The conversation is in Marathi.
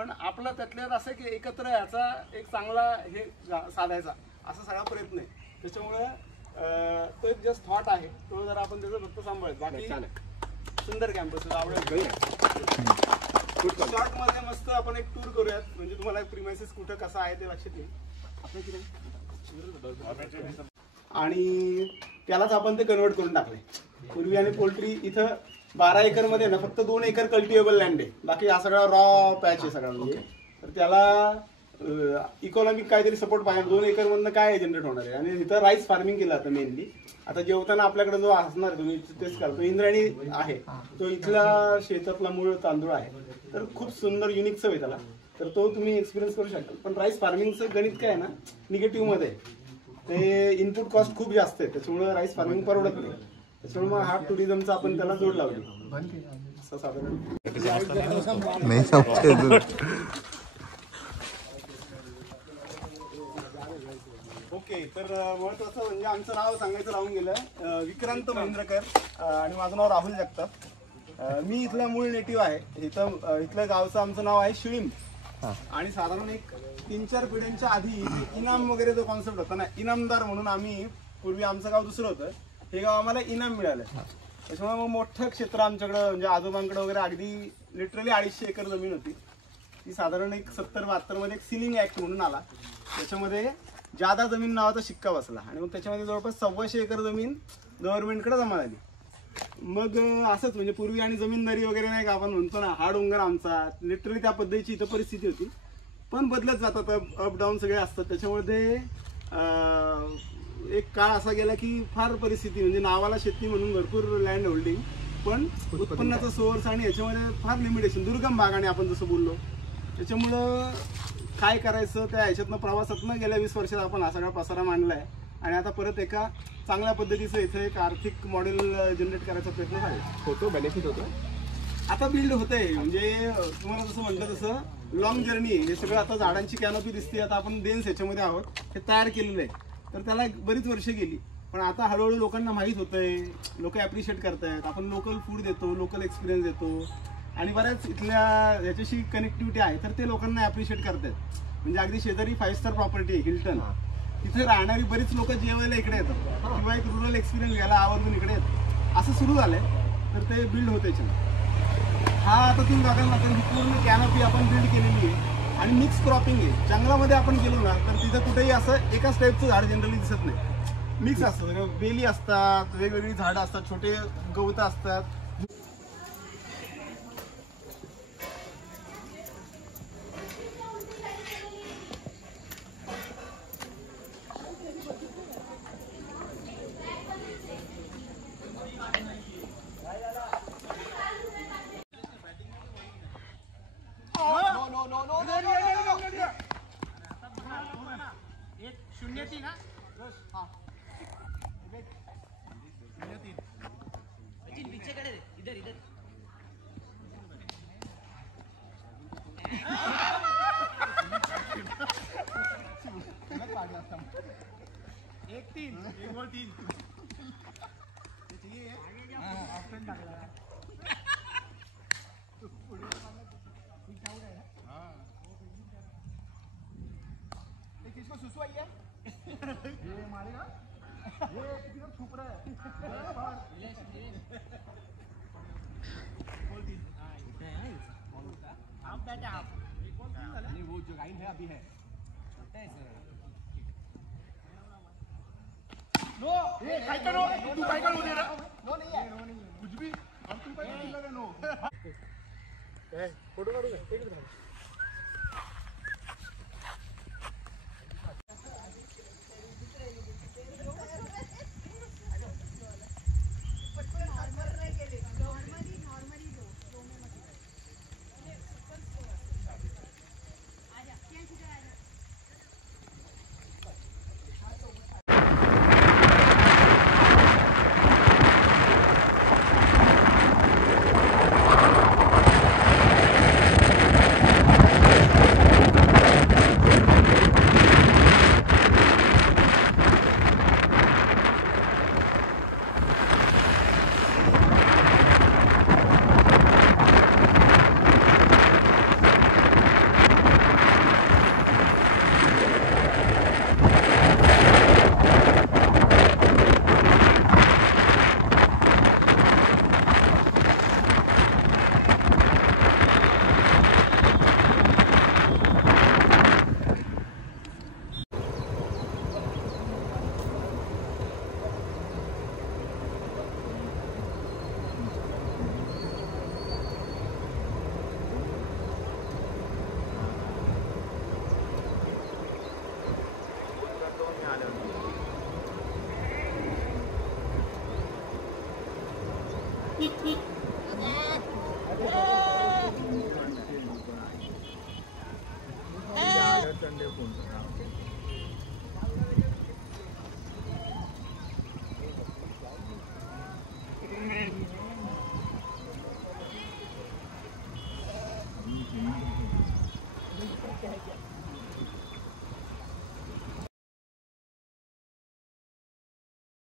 पण आपला त्यातल्यात असं की एकत्र याचा एक चांगला हे साधायचा असा सगळा प्रयत्न आहे. त्याच्यामुळे तो एक जस्ट थॉट आहे, तो जर आपण त्याचं फक्त सांभाळतो. बाकी सुंदर कॅम्पस आवडेल. शॉर्ट मध्ये मस्त आपण एक टूर करूयात, म्हणजे तुम्हाला प्रिमायसेस कुठं कसं आहे ते लक्षात येईल. आणि त्यालाच आपण ते कन्वर्ट करून टाकले. पूर्वी आणि पोल्ट्री इथं 12 एकर मध्ये ना फक्त 2 एकर कल्टिवेबल लँड आहे, बाकी हा सगळा रॉ पॅच आहे सगळा. म्हणजे तर त्याला इकॉनॉमिक काहीतरी सपोर्ट पाहिजे. 2 एकर मधनं काय जनरेट होणार आहे. आणि इथं राईस फार्मिंग केलं जातं मेनली. आता जेवताना आपल्याकडे जो असणार तुम्ही तेच करा, तो इंद्रायणी आहे, तो इथला शेतातला मूळ तांदूळ आहे. तर खूप सुंदर युनिक चव आहे त्याला, तर तो तुम्ही एक्सपिरियन्स करू शकता. पण राईस फार्मिंगचं गणित काय आहे ना, निगेटिव्ह मध्ये ते इनपुट कॉस्ट खूप जास्त आहे, त्याच्यामुळे राईस फार्मिंग परवडत नाही. त्याच्यामुळे मग हा टुरिझमचा आपण त्याला जोड लावली असं साधारण. ओके, तर महत्वाचं म्हणजे आमचं नाव सांगायचं राहून गेलं. विक्रांत महेंद्रकर आणि माझं नाव राहुल जगताप. मी इथला मूळ नेटिव्ह आहे. इथलं गावचं आमचं नाव आहे शिळीम. आणि साधारण एक 3-4 पिढ्यांच्या आधी इनाम वगैरे जो कॉन्सेप्ट होता ना, इनामदार म्हणून आम्ही पूर्वी, आमचं गाव दुसरं होतं, हे गाव आम्हाला इनाम मिळालं. त्याच्यामुळे मग मोठं क्षेत्र आमच्याकडं, म्हणजे आजोबांकडे वगैरे अगदी लिटरली 250 एकर जमीन होती. ती साधारण एक 70-72 मध्ये एक सिलिंग ऍक्ट म्हणून आला, त्याच्यामध्ये जादा जमीन नावाचा शिक्का बसला. आणि मग त्याच्यामध्ये जवळपास 125 एकर जमीन गव्हर्नमेंटकडे जमा झाली. मग असंच म्हणजे पूर्वी आणि जमीनदारी वगैरे नाही का आपण म्हणतो ना, हा डोंगर आमचा, लिटरली त्या पद्धतीची इथं परिस्थिती होती. पण बदलत जातात, अप डाऊन सगळे असतात. त्याच्यामध्ये एक काळ असा गेला की फार परिस्थिती, म्हणजे नावाला शेती म्हणून भरपूर लँड होल्डिंग, पण उत्पन्नाचा सोर्स आणि याच्यामध्ये फार लिमिटेशन, दुर्गम भागाने आपण जसं बोललो. त्याच्यामुळं काय करायचं त्या ह्याच्यातनं प्रवासातनं गेल्या 20 वर्षात आपण हा सगळा पसारा मांडलाय. आणि आता परत एका चांगल्या पद्धतीचं इथं एक आर्थिक मॉडेल जनरेट करायचा प्रयत्न आहे. होतो, बेनिफिट होतो, आता बिल्ड होतंय. म्हणजे तुम्हाला जसं म्हटलं तसं लॉंग जर्नी आहे. हे सगळं आता झाडांची कॅनोपी दिसते, आता आपण डेन्स ह्याच्यामध्ये आहोत, हे तयार केलेलं आहे. तर त्याला बरीच वर्ष गेली, पण आता हळूहळू लोकांना माहीत होतंय, लोक ॲप्रिशिएट करतायत. आपण लोकल फूड देतो, लोकल एक्सपिरियन्स देतो, आणि बऱ्याच इथल्या ह्याच्याशी कनेक्टिव्हिटी आहे, तर ते लोकांना ॲप्रिशिएट करतात. म्हणजे अगदी शेजारी 5 स्टार प्रॉपर्टी आहे हिल्टन, तिथे राहणारी बरीच लोक जेवायला इकडे येतात किंवा एक रुरल एक्सपिरियन्स घ्यायला आवर्जून इकडे येतात. असं सुरू झालंय, तर ते बिल्ड होते. हा आता तुम्ही बघाल ना, तर ही पूर्ण कॅनोपी आपण बिल्ड केलेली आहे. आणि मिक्स क्रॉपिंग आहे. जंगलामध्ये आपण गेलो ना, तर तिथं कुठेही असं एकाच टाईपचं झाड जनरली दिसत नाही. मिक्स असतं, वेली असतात, वेगवेगळी झाडं असतात, छोटे गवतं असतात. किसको सुसु आई है? ये मारेगा? ये किधर छुप रहा है? बोल 3. आप बैठे आप. नहीं वो जो गाइन है अभी है. छोटा है सर. नो ये काय का नो तू काय का नो दे रहा. नो नहीं है कुछ भी. हम तुम काय का नो. ए फोटो काढू का?